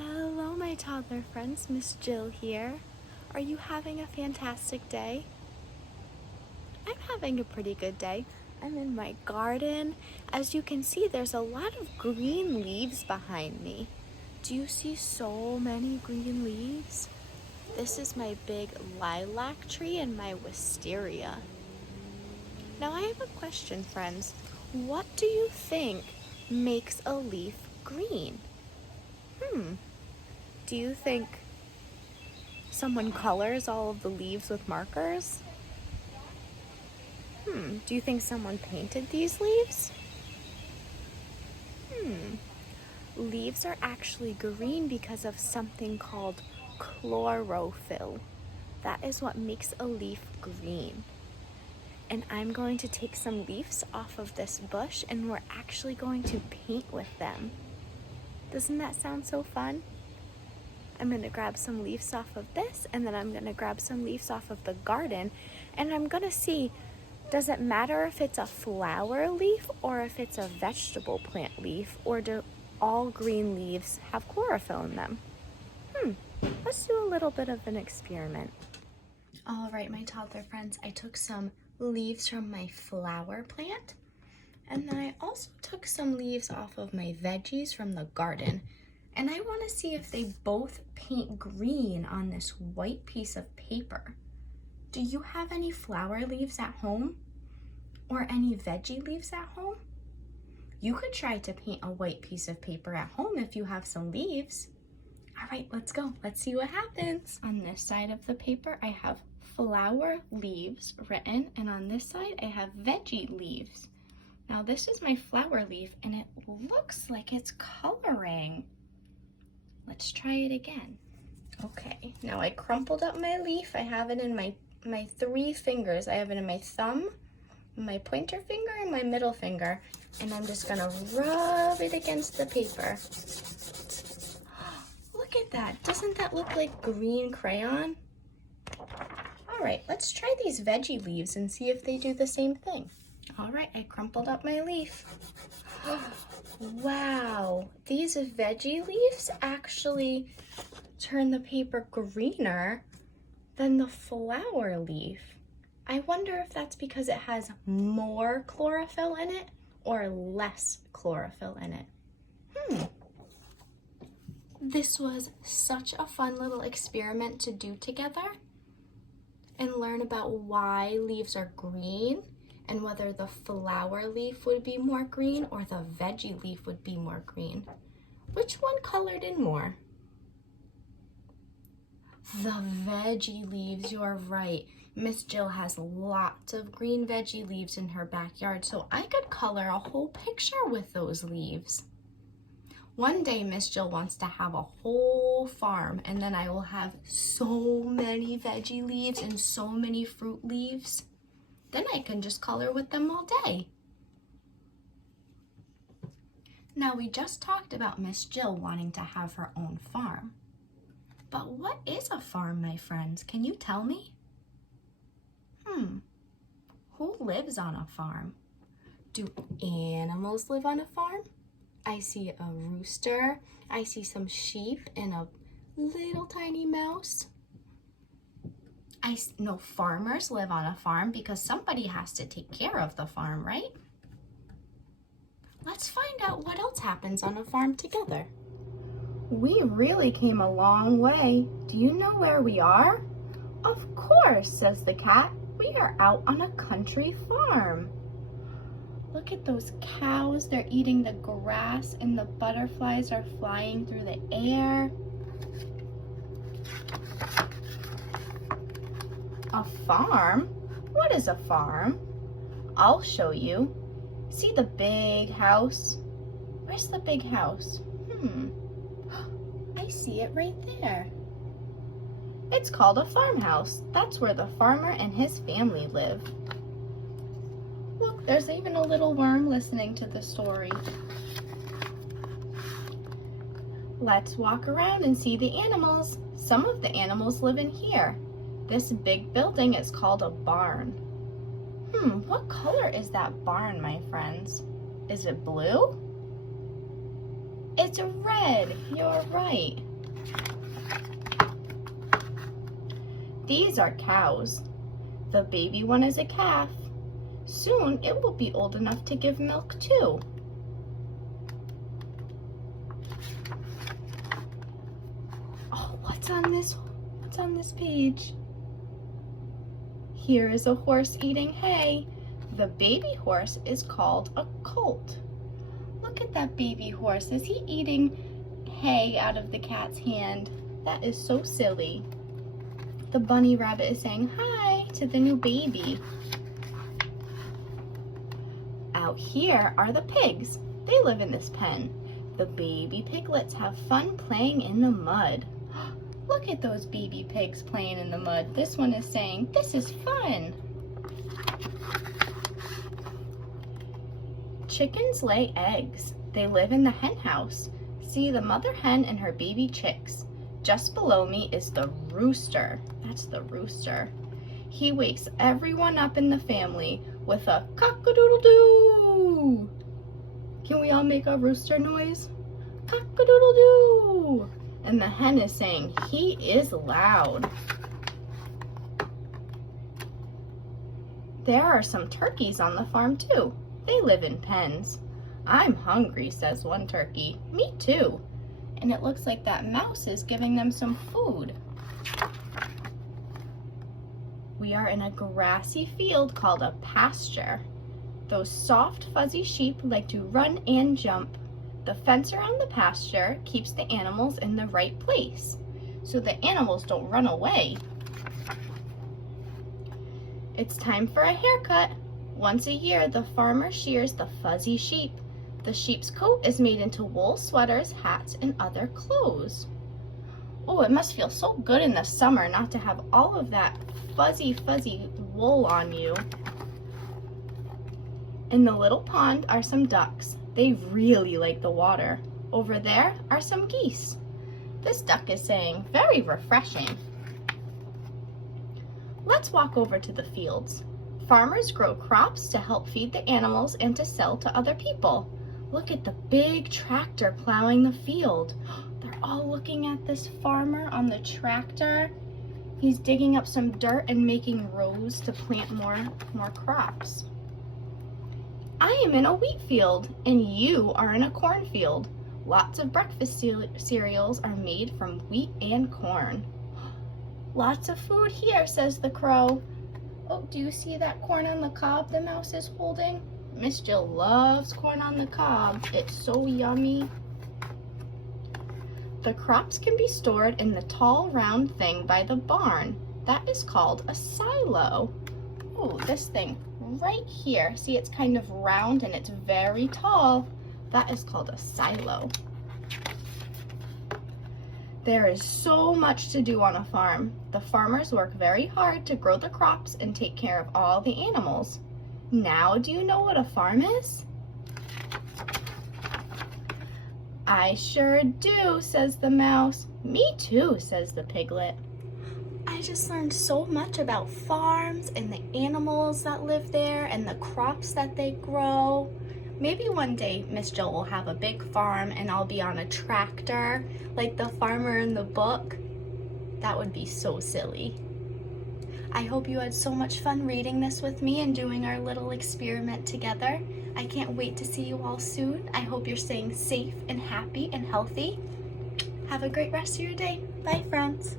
Hello, my toddler friends. Miss Jill here. Are you having a fantastic day? I'm having a pretty good day. I'm in my garden. As you can see, there's a lot of green leaves behind me. Do you see so many green leaves? This is my big lilac tree and my wisteria. Now I have a question, friends. What do you think makes a leaf green? Do you think someone colors all of the leaves with markers? Do you think someone painted these leaves? Leaves are actually green because of something called chlorophyll. That is what makes a leaf green. And I'm going to take some leaves off of this bush and we're actually going to paint with them. Doesn't that sound so fun? I'm going to grab some leaves off of this, and then I'm going to grab some leaves off of the garden, and I'm going to see, does it matter if it's a flower leaf or if it's a vegetable plant leaf, or do all green leaves have chlorophyll in them? Let's do a little bit of an experiment. All right, my toddler friends, I took some leaves from my flower plant, and then I also took some leaves off of my veggies from the garden. And I want to see if they both paint green on this white piece of paper. Do you have any flower leaves at home? Or any veggie leaves at home? You could try to paint a white piece of paper at home if you have some leaves. All right, let's go. Let's see what happens. On this side of the paper, I have flower leaves written, and on this side, I have veggie leaves. Now this is my flower leaf, and it looks like it's coloring. Let's try it again. Okay, now I crumpled up my leaf. I have it in my 3 fingers. I have it in my thumb, my pointer finger, and my middle finger. And I'm just gonna rub it against the paper. Look at that. Doesn't that look like green crayon? All right, let's try these veggie leaves and see if they do the same thing. All right, I crumpled up my leaf. Wow, these veggie leaves actually turn the paper greener than the flower leaf. I wonder if that's because it has more chlorophyll in it or less chlorophyll in it. This was such a fun little experiment to do together and learn about why leaves are green and whether the flower leaf would be more green or the veggie leaf would be more green. Which one colored in more? The veggie leaves, you're right. Miss Jill has lots of green veggie leaves in her backyard, so I could color a whole picture with those leaves. One day, Miss Jill wants to have a whole farm, and then I will have so many veggie leaves and so many fruit leaves. Then I can just color with them all day. Now, we just talked about Miss Jill wanting to have her own farm. But what is a farm, my friends? Can you tell me? Who lives on a farm? Do animals live on a farm? I see a rooster. I see some sheep and a little tiny mouse. I know farmers live on a farm because somebody has to take care of the farm, right? Let's find out what else happens on a farm together. We really came a long way. Do you know where we are? Of course, says the cat. We are out on a country farm. Look at those cows. They're eating the grass and the butterflies are flying through the air. A farm? What is a farm? I'll show you. See the big house? Where's the big house? I see it right there. It's called a farmhouse. That's where the farmer and his family live. Look, there's even a little worm listening to the story. Let's walk around and see the animals. Some of the animals live in here. This big building is called a barn. What color is that barn, my friends? Is it blue? It's red. You're right. These are cows. The baby one is a calf. Soon it will be old enough to give milk too. Oh, what's on this page? Here is a horse eating hay. The baby horse is called a colt. Look at that baby horse. Is he eating hay out of the cat's hand? That is so silly. The bunny rabbit is saying hi to the new baby. Out here are the pigs. They live in this pen. The baby piglets have fun playing in the mud. Look at those baby pigs playing in the mud. This one is saying, this is fun. Chickens lay eggs. They live in the hen house. See the mother hen and her baby chicks. Just below me is the rooster. That's the rooster. He wakes everyone up in the family with a cock-a-doodle-doo. Can we all make a rooster noise? Cock-a-doodle-doo. And the hen is saying, he is loud. There are some turkeys on the farm too. They live in pens. I'm hungry, says one turkey. Me too. And it looks like that mouse is giving them some food. We are in a grassy field called a pasture. Those soft, fuzzy sheep like to run and jump. The fence around the pasture keeps the animals in the right place, so the animals don't run away. It's time for a haircut. Once a year, the farmer shears the fuzzy sheep. The sheep's coat is made into wool sweaters, hats, and other clothes. Oh, it must feel so good in the summer not to have all of that fuzzy wool on you. In the little pond are some ducks. They really like the water. Over there are some geese. This duck is saying, very refreshing. Let's walk over to the fields. Farmers grow crops to help feed the animals and to sell to other people. Look at the big tractor plowing the field. They're all looking at this farmer on the tractor. He's digging up some dirt and making rows to plant more crops. I am in a wheat field and you are in a cornfield. Lots of breakfast cereals are made from wheat and corn. Lots of food here, says the crow. Oh, do you see that corn on the cob the mouse is holding? Miss Jill loves corn on the cob. It's so yummy. The crops can be stored in the tall round thing by the barn. That is called a silo. Oh, this thing right here. See, it's kind of round and it's very tall. That is called a silo. There is so much to do on a farm. The farmers work very hard to grow the crops and take care of all the animals. Now, do you know what a farm is? I sure do, says the mouse. Me too, says the piglet. I just learned so much about farms and the animals that live there and the crops that they grow. Maybe one day Miss Jill will have a big farm and I'll be on a tractor like the farmer in the book. That would be so silly. I hope you had so much fun reading this with me and doing our little experiment together. I can't wait to see you all soon. I hope you're staying safe and happy and healthy. Have a great rest of your day. Bye, friends.